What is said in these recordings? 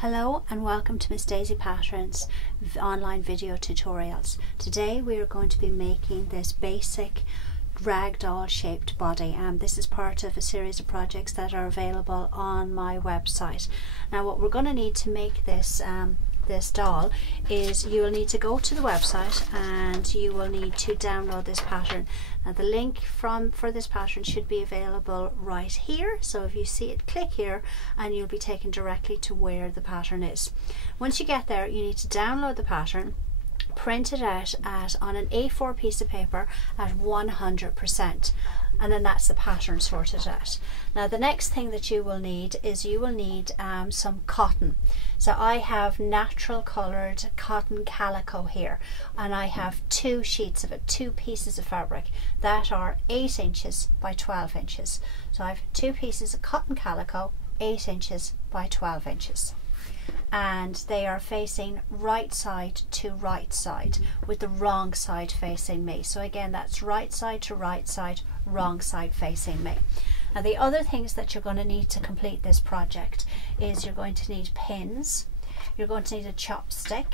Hello and welcome to Miss Daisy Patterns online video tutorials. Today we are going to be making this basic ragdoll shaped body, and this is part of a series of projects that are available on my website. Now what we're going to need to make this doll is you will need to go to the website and you will need to download this pattern. Now the link for this pattern should be available right here, so if you see it, click here and you'll be taken directly to where the pattern is. Once you get there, you need to download the pattern, print it out on an A4 piece of paper at 100%, and then that's the pattern sorted out. Now the next thing that you will need is some cotton. So I have natural coloured cotton calico here, and I have two sheets of it, two pieces of fabric that are 8 inches by 12 inches. So I have two pieces of cotton calico, 8 inches by 12 inches. And they are facing right side to right side, with the wrong side facing me. So again, that's right side to right side, wrong side facing me. Now the other things that you're going to need to complete this project is you're going to need pins, you're going to need a chopstick,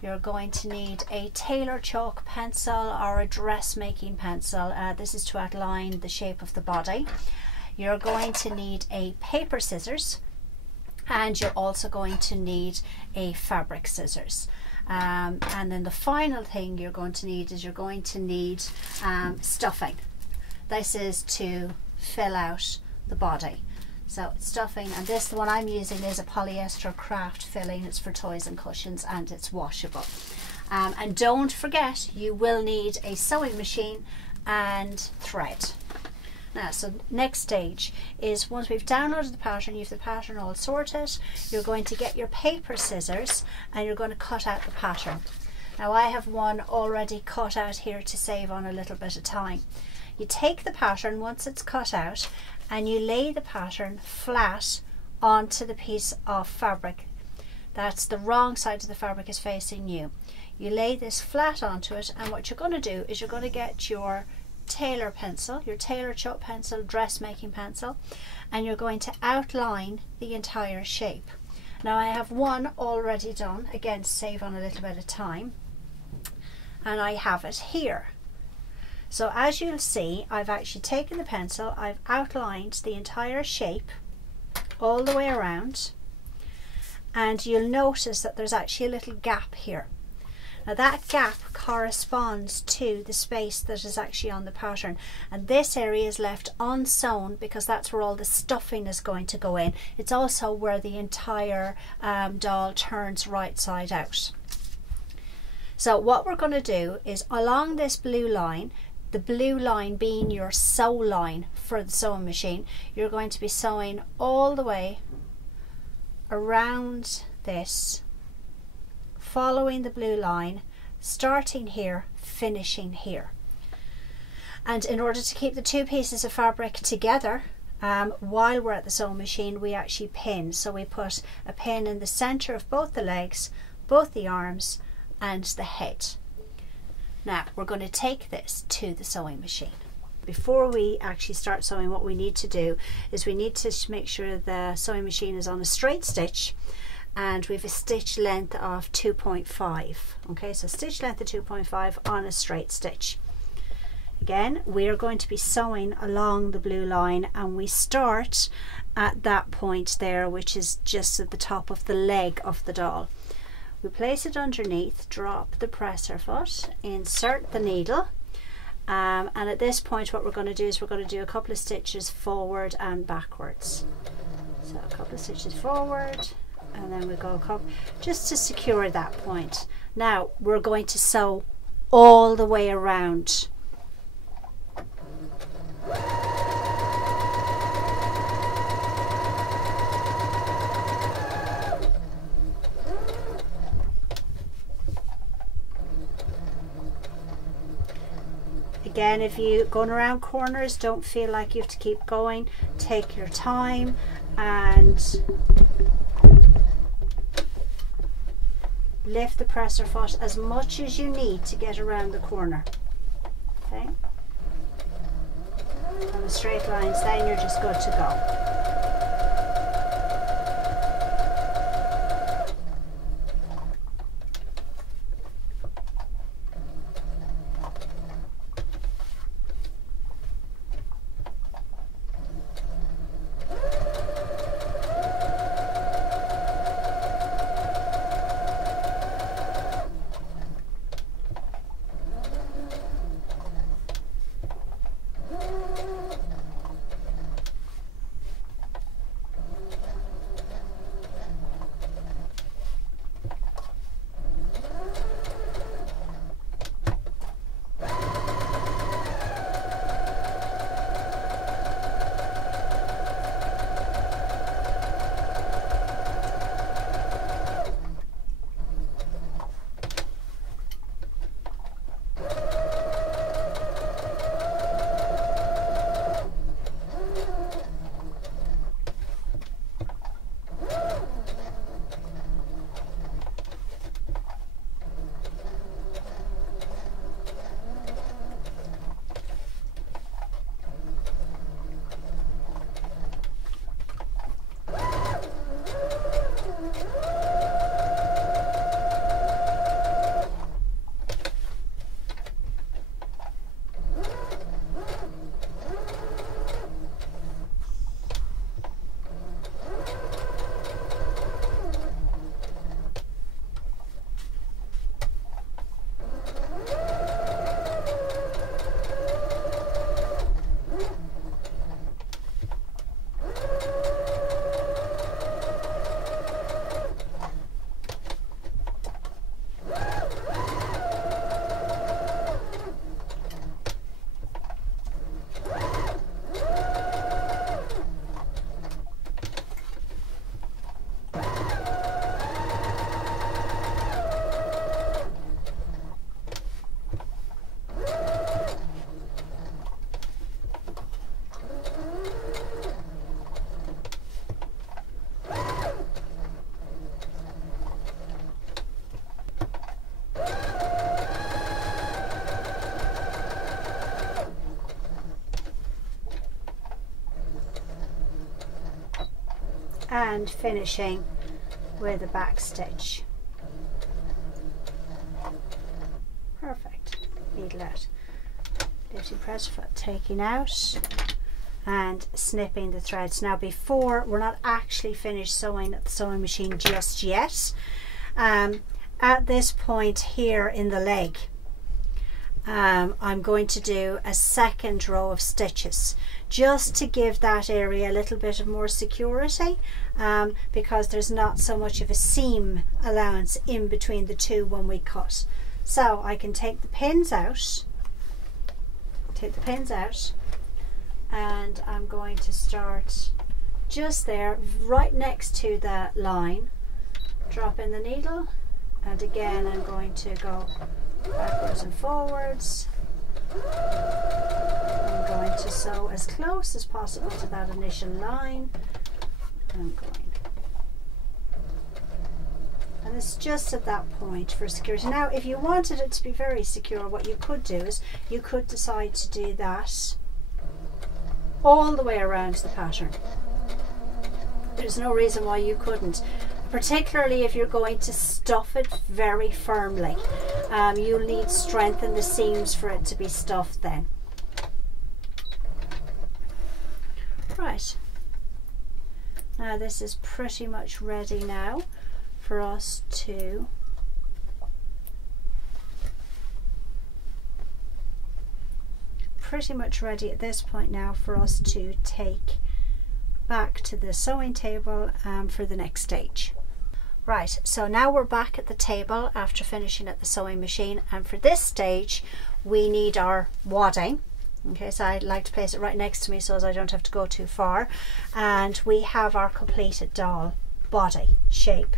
you're going to need a tailor chalk pencil or a dressmaking pencil. This is to outline the shape of the body. You're going to need a paper scissors, and you're also going to need a fabric scissors. And then the final thing you're going to need is stuffing. This is to fill out the body. So stuffing, and this, the one I'm using, is a polyester craft filling. It's for toys and cushions, and it's washable. And don't forget, you will need a sewing machine and thread. Now, so next stage is, once we've downloaded the pattern, you have the pattern all sorted, you're going to get your paper scissors and you're going to cut out the pattern. Now I have one already cut out here to save on a little bit of time. You take the pattern once it's cut out and you lay the pattern flat onto the piece of fabric. That's the wrong side of the fabric is facing you. You lay this flat onto it, and what you're going to do is you're going to get your tailor pencil, your tailor chalk pencil, dressmaking pencil, and you're going to outline the entire shape. Now I have one already done, again to save on a little bit of time, and I have it here. So as you'll see, I've actually taken the pencil, I've outlined the entire shape all the way around, and you'll notice that there's actually a little gap here. Now that gap corresponds to the space that is actually on the pattern, and this area is left unsewn because that's where all the stuffing is going to go in. It's also where the entire doll turns right side out. So what we're going to do is, along this blue line, the blue line being your sew line for the sewing machine, you're going to be sewing all the way around this, following the blue line, starting here, finishing here. And in order to keep the two pieces of fabric together, while we're at the sewing machine, we actually pin. So we put a pin in the center of both the legs, both the arms, and the head. Now we're going to take this to the sewing machine. Before we actually start sewing, what we need to do is we need to make sure the sewing machine is on a straight stitch, and we have a stitch length of 2.5. okay, so stitch length of 2.5 on a straight stitch. Again, we are going to be sewing along the blue line, and we start at that point there, which is just at the top of the leg of the doll. We place it underneath, drop the presser foot, insert the needle, and at this point what we're going to do is we're going to do a couple of stitches forward and backwards. So a couple of stitches forward, and then we go just to secure that point. Now we're going to sew all the way around. Again, if you're going around corners, don't feel like you have to keep going. Take your time and lift the presser foot as much as you need to get around the corner. Okay? On the straight lines, then you're just good to go. and finishing with a back stitch. Perfect. Needle out, lifting press foot, taking out and snipping the threads. Now before, we're not actually finished sewing at the sewing machine just yet. At this point here in the leg, I'm going to do a second row of stitches just to give that area a little bit of more security, because there's not so much of a seam allowance in between the two when we cut. So I can take the pins out, and I'm going to start just there, right next to the line, drop in the needle, and again I'm going to go backwards and forwards. I'm going to sew as close as possible to that initial line. I'm going, and it's just at that point for security. Now if you wanted it to be very secure, what you could do is you could decide to do that all the way around the pattern. There's no reason why you couldn't, particularly if you're going to stuff it very firmly. You'll need strength in the seams for it to be stuffed then. Right, now this is pretty much ready now for us to at this point now for us to take back to the sewing table for the next stage. Right, so now we're back at the table after finishing at the sewing machine, and for this stage we need our wadding. Okay, so I like to place it right next to me so as I don't have to go too far, and we have our completed doll body shape.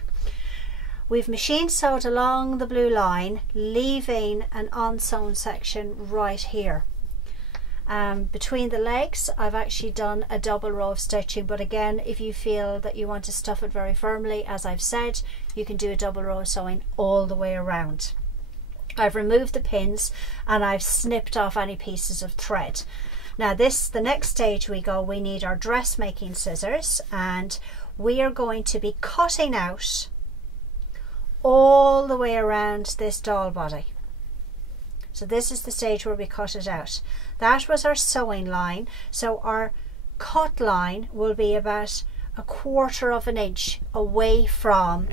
We've machine sewed along the blue line, leaving an unsewn section right here. Between the legs I've actually done a double row of stitching, but again, if you feel that you want to stuff it very firmly, as I've said, you can do a double row of sewing all the way around. I've removed the pins and I've snipped off any pieces of thread. Now the next stage we need our dressmaking scissors, and we are going to be cutting out all the way around this doll body. So this is the stage where we cut it out. That was our sewing line, so our cut line will be about 1/4 of an inch away from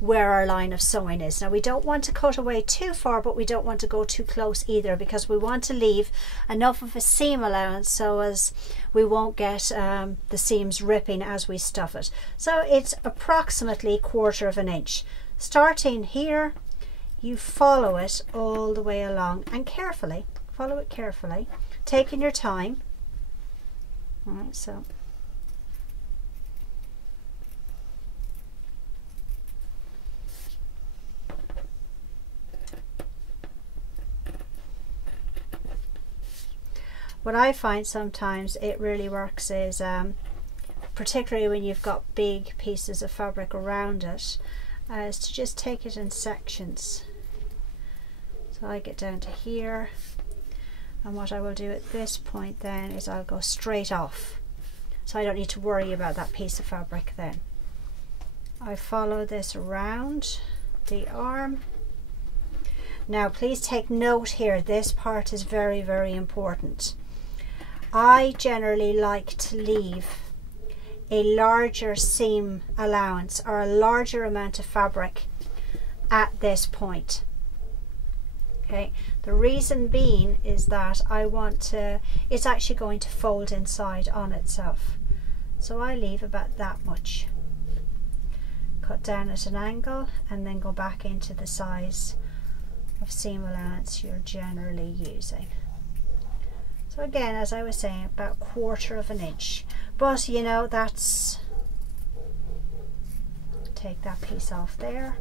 where our line of sewing is. Now we don't want to cut away too far, but we don't want to go too close either, because we want to leave enough of a seam allowance so as we won't get the seams ripping as we stuff it. So it's approximately 1/4 of an inch. Starting here, you follow it all the way along, and carefully, follow it carefully, taking your time. All right, so what I find sometimes it really works is, particularly when you've got big pieces of fabric around it, is to just take it in sections. So I get down to here, and what I will do at this point then is I'll go straight off, so I don't need to worry about that piece of fabric then. I follow this around the arm. Now please take note here, this part is very, very important. I generally like to leave a larger seam allowance or a larger amount of fabric at this point. Okay, the reason being is that it's actually going to fold inside on itself. So I leave about that much. Cut down at an angle and then go back into the size of seam allowance you're generally using. So again, as I was saying, about 1/4 of an inch. But you know, take that piece off there.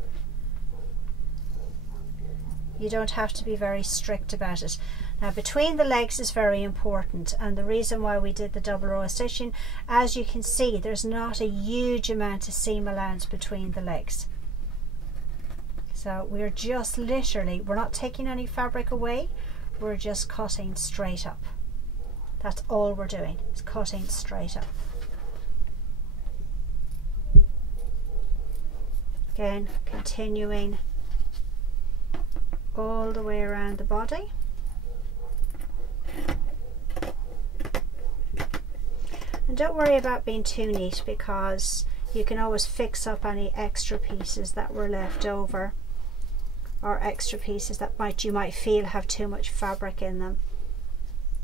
You don't have to be very strict about it. Now between the legs is very important, and the reason why we did the double row of stitching, as you can see, there's not a huge amount of seam allowance between the legs. So we're just literally, we're not taking any fabric away, we're just cutting straight up. That's all we're doing, is cutting straight up. Again, continuing all the way around the body. And don't worry about being too neat, because you can always fix up any extra pieces that were left over, or extra pieces that you might feel have too much fabric in them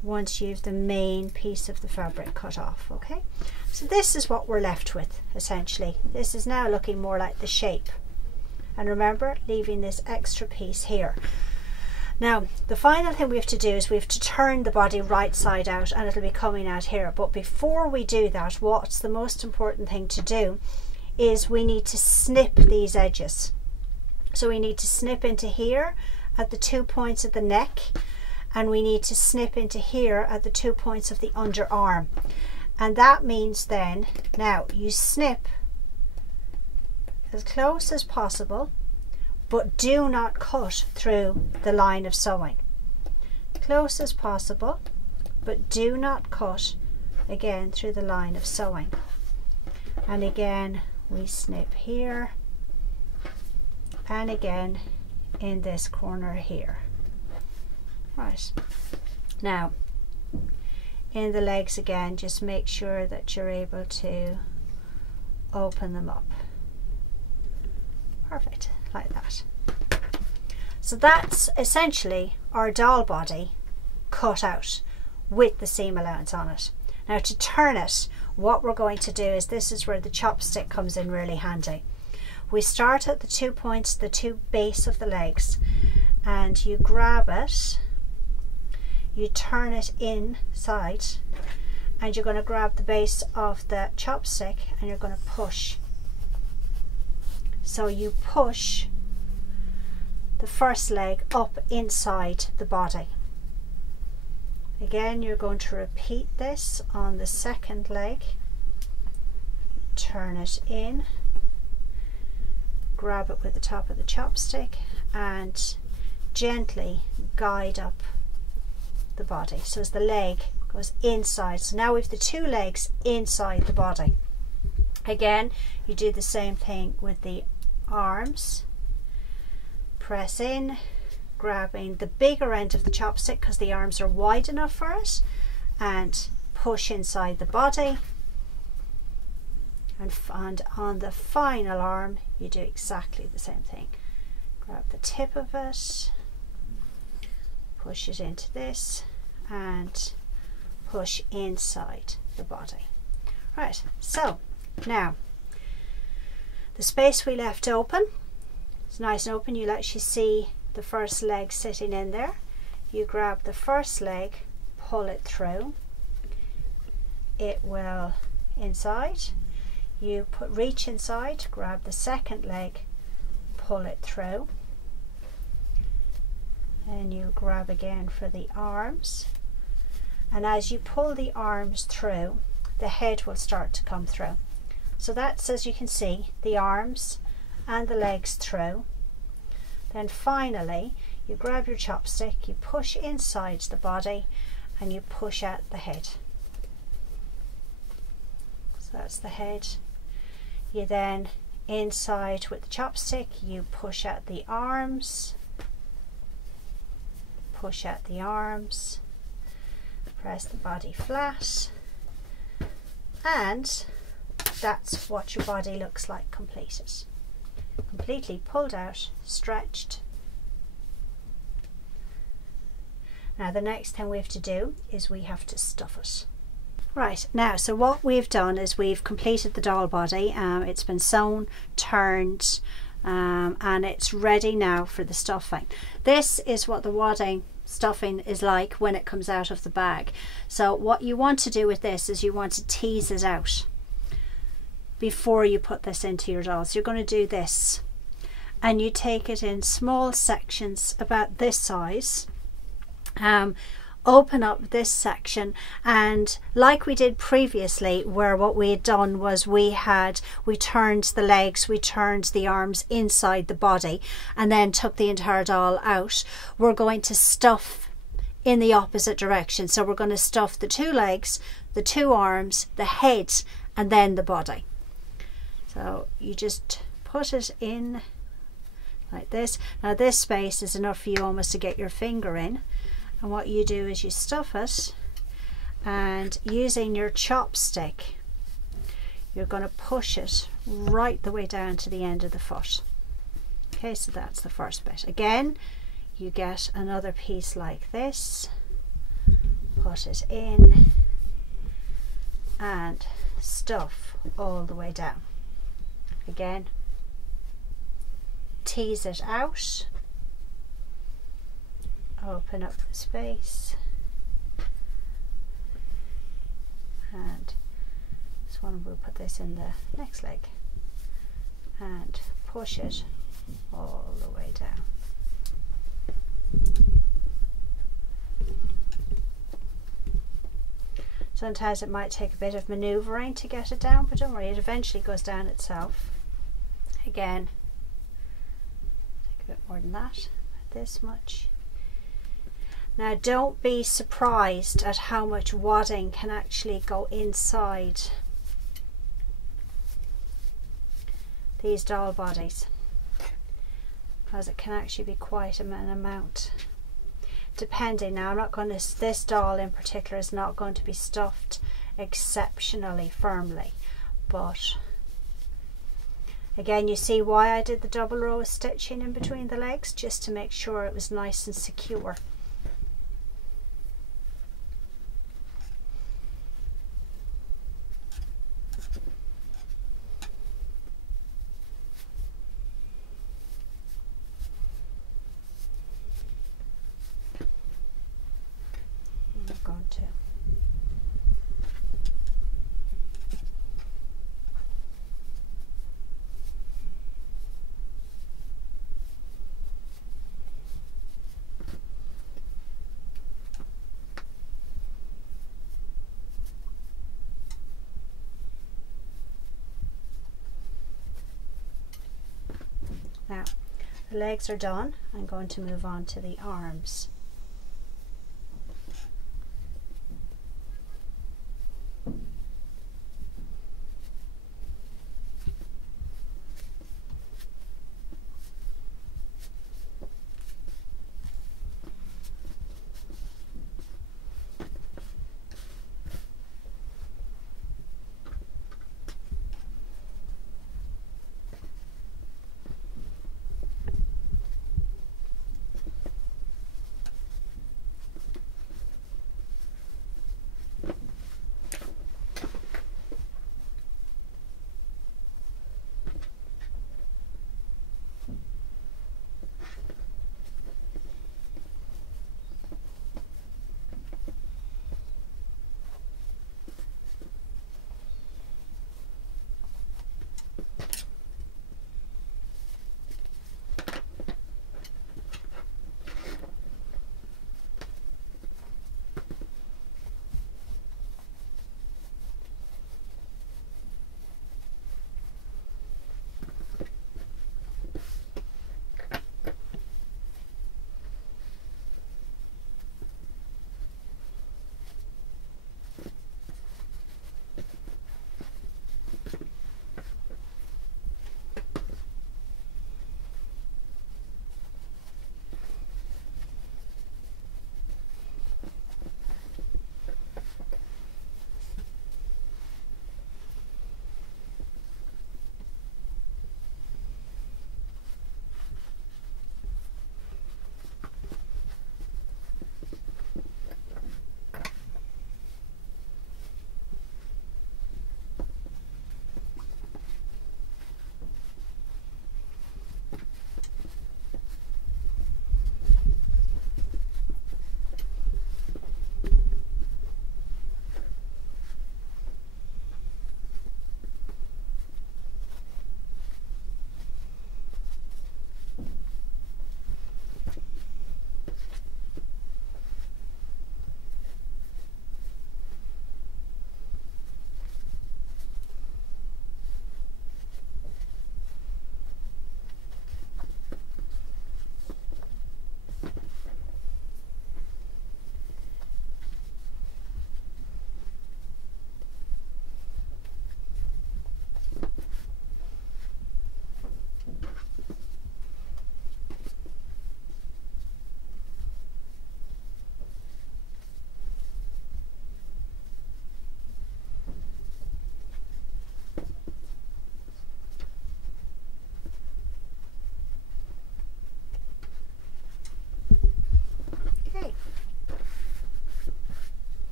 once you've the main piece of the fabric cut off. Okay, so this is what we're left with essentially. This is now looking more like the shape, and remember, leaving this extra piece here. Now the final thing we have to do is we have to turn the body right side out, and it'll be coming out here. But before we do that, what's the most important thing to do is we need to snip these edges. So we need to snip into here at the 2 points of the neck, and we need to snip into here at the 2 points of the underarm. And that means then, now you snip as close as possible, but do not cut through the line of sewing. Close as possible, but do not cut again through the line of sewing. And again we snip here, and again in this corner here. Right, now in the legs again, just make sure that you're able to open them up. Perfect, like that. So that's essentially our doll body cut out with the seam allowance on it. Now to turn it, what we're going to do is, this is where the chopstick comes in really handy. We start at the 2 points, the two base of the legs, and you grab it, you turn it inside, and you're going to grab the base of the chopstick and you're going to push. So you push the first leg up inside the body. Again, you're going to repeat this on the second leg. Turn it in, grab it with the top of the chopstick and gently guide up the body. So as the leg goes inside, so now we've the two legs inside the body. Again, you do the same thing with the arms. Press in, grabbing the bigger end of the chopstick because the arms are wide enough for it, and push inside the body. And on the final arm you do exactly the same thing. Grab the tip of it, push it into this and push inside the body. Right, so now the space we left open, it's nice and open. You'll actually see the first leg sitting in there. You grab the first leg, pull it through, it will inside. You reach inside, grab the second leg, pull it through, and you grab again for the arms, and as you pull the arms through, the head will start to come through. So that's, as you can see, the arms and the legs through. Then finally you grab your chopstick, you push inside the body and you push out the head. So that's the head. You then inside with the chopstick, you push out the arms, push out the arms, press the body flat, and that's what your body looks like completed. Completely pulled out, stretched. Now the next thing we have to do is we have to stuff it. Right, now so what we've done is we've completed the doll body. It's been sewn, turned, and it's ready now for the stuffing. This is what the wadding stuffing is like when it comes out of the bag. So what you want to do with this is you want to tease it out before you put this into your doll. So you're going to do this, and you take it in small sections about this size. Open up this section, and like we did previously, where what we had done was we turned the legs, we turned the arms inside the body and then took the entire doll out, we're going to stuff in the opposite direction. So we're going to stuff the two legs, the two arms, the head, and then the body. So you just put it in like this. Now this space is enough for you almost to get your finger in, and what you do is you stuff it, and using your chopstick you're going to push it right the way down to the end of the foot. Okay, so that's the first bit. Again, you get another piece like this, put it in and stuff all the way down. Again, tease it out, open up the space, and this one we'll put this in the next leg and push it all the way down. Sometimes it might take a bit of maneuvering to get it down, but don't worry, it eventually goes down itself. Again, take a bit more than that, this much. Now don't be surprised at how much wadding can actually go inside these doll bodies, because it can actually be quite an amount. Depending, now I'm not going to, this doll in particular is not going to be stuffed exceptionally firmly, but again, you see why I did the double row of stitching in between the legs, just to make sure it was nice and secure. Now, the legs are done. I'm going to move on to the arms.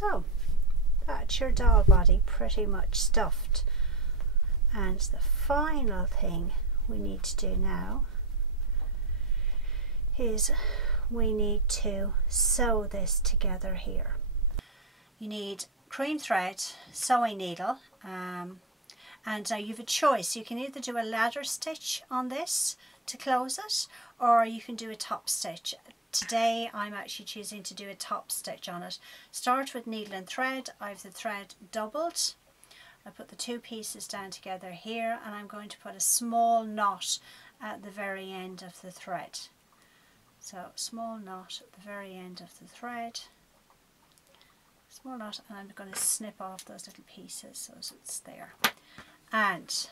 So that's your doll body pretty much stuffed. And the final thing we need to do now is we need to sew this together here. You need cream thread, sewing needle, and now you have a choice. You can either do a ladder stitch on this to close it, or you can do a top stitch. Today I'm actually choosing to do a top stitch on it. Start with needle and thread. I have the thread doubled. I put the two pieces down together here, and I'm going to put a small knot at the very end of the thread. So small knot at the very end of the thread. Small knot, and I'm going to snip off those little pieces so it's there. And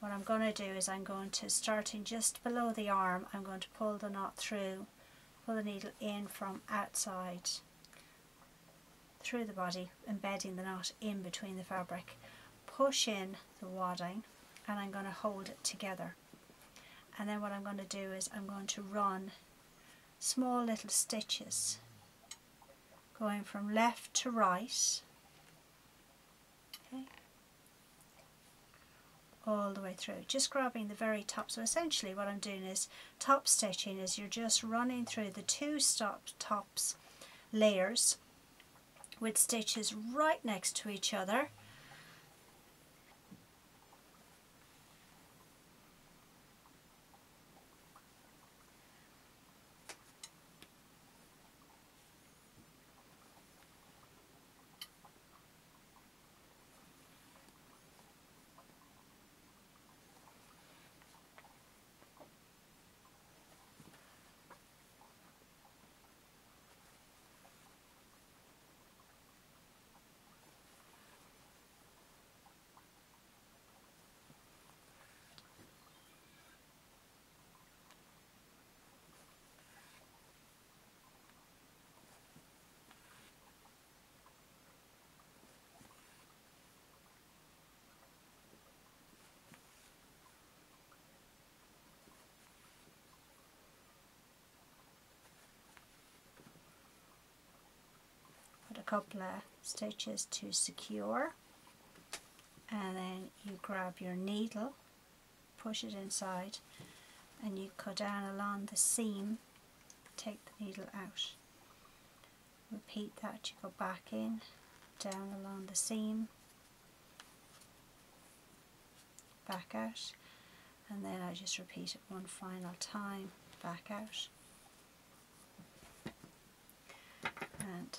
what I'm going to do is I'm going to, starting just below the arm, I'm going to pull the knot through, pull the needle in from outside through the body, embedding the knot in between the fabric, push in the wadding, and I'm going to hold it together. And then what I'm going to do is I'm going to run small little stitches going from left to right, okay, all the way through, just grabbing the very top. So essentially what I'm doing is top stitching, is you're just running through the two tops layers with stitches right next to each other. A couple of stitches to secure, and then you grab your needle, push it inside, and you go down along the seam, take the needle out, repeat that, you go back in, down along the seam, back out, and then I just repeat it one final time, back out, and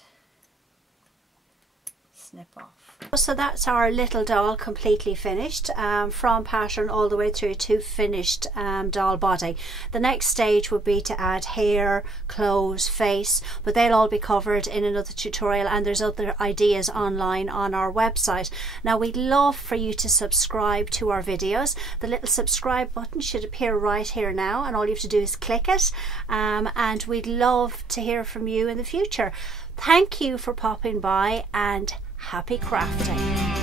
snip off. So that's our little doll completely finished, from pattern all the way through to finished doll body. The next stage would be to add hair, clothes, face, but they'll all be covered in another tutorial, and there's other ideas online on our website. Now we'd love for you to subscribe to our videos. The little subscribe button should appear right here now, and all you have to do is click it, and we'd love to hear from you in the future. Thank you for popping by, and happy crafting.